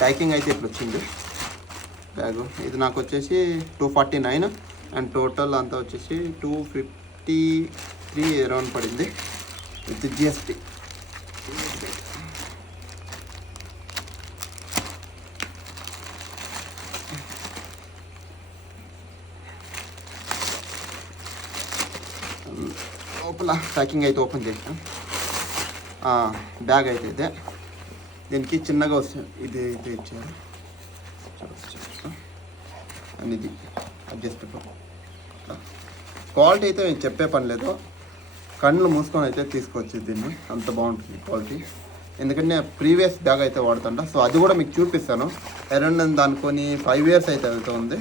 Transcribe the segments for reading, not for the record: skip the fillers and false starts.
Packing అయితే ఇట్లా వచ్చింది బ్యాగు. ఇది నాకు వచ్చేసి 249 అండ్ టోటల్ అంతా వచ్చేసి 253 అరౌండ్ పడింది విత్ జిఎస్టీ. లోపల ప్యాకింగ్ అయితే ఓపెన్ చేసాం. బ్యాగ్ అయితే ఇదే. దీనికి చిన్నగా వస్తుంది, ఇది అయితే ఇచ్చారు అండ్ ఇది అడ్జస్టబుల్. క్వాలిటీ అయితే నేను చెప్పే పని లేదు, కళ్ళు మూసుకొని అయితే తీసుకోవచ్చు దీన్ని, అంత బాగుంటుంది క్వాలిటీ. ఎందుకంటే ప్రీవియస్ బ్యాగ్ అయితే వాడుతుంటా, సో అది కూడా మీకు చూపిస్తాను. అరౌండ్ నేను దానికొని 5 years అయితే వెళ్తుంది,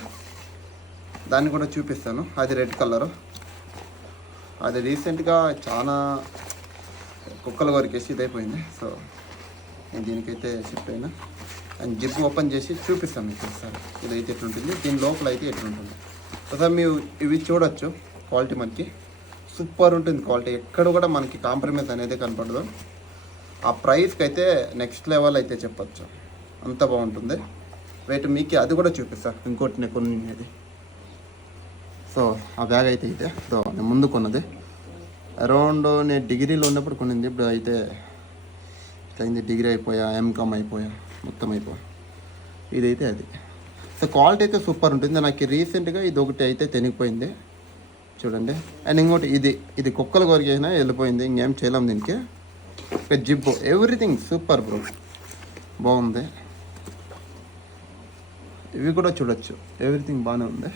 దాన్ని కూడా చూపిస్తాను. అది రెడ్ కలరు, అది రీసెంట్గా చాలా కుక్కల కొరికేసి ఇదైపోయింది. సో నేను దీనికైతే షిఫ్ట్ అయినా అండ్ జిప్ ఓపెన్ చేసి చూపిస్తాను మీకు ఒకసారి. ఇదైతే ఎట్లుంటుంది, దీని లోపల అయితే ఎట్లుంటుంది ఒకసారి మీరు ఇవి చూడొచ్చు. క్వాలిటీ మనకి సూపర్ ఉంటుంది క్వాలిటీ, ఎక్కడ కూడా మనకి కాంప్రమైజ్ అనేది కనపడదు. ఆ ప్రైస్కి అయితే నెక్స్ట్ లెవెల్ అయితే చెప్పచ్చు, అంత బాగుంటుంది. వెయిట్ మీకు అది కూడా చూపిస్తాను. ఇంకోటి నేను కొనేది, సో ఆ బ్యాగ్ అయితే ఇదే. సో నేను ముందు కొన్నది అరౌండ్ నేను డిగ్రీలో ఉన్నప్పుడు కొనింది. ఇప్పుడు అయితే అయింది, డిగ్రీ అయిపోయా, ఎంకామ్ అయిపోయా, మొత్తం అయిపోయా. ఇదైతే అది. సో క్వాలిటీ అయితే సూపర్ ఉంటుంది. నాకు రీసెంట్గా ఇది ఒకటి అయితే తెనిగిపోయింది చూడండి. అండ్ ఇంకోటి ఇది కుక్కలు కొరికేసినా వెళ్ళిపోయింది, ఇంకేం చేయలేం దీనికి. జిప్ ఎవ్రీథింగ్ సూపర్ బ్రో, బాగుంది. ఇవి కూడా చూడొచ్చు, ఎవ్రీథింగ్ బాగానే ఉంది.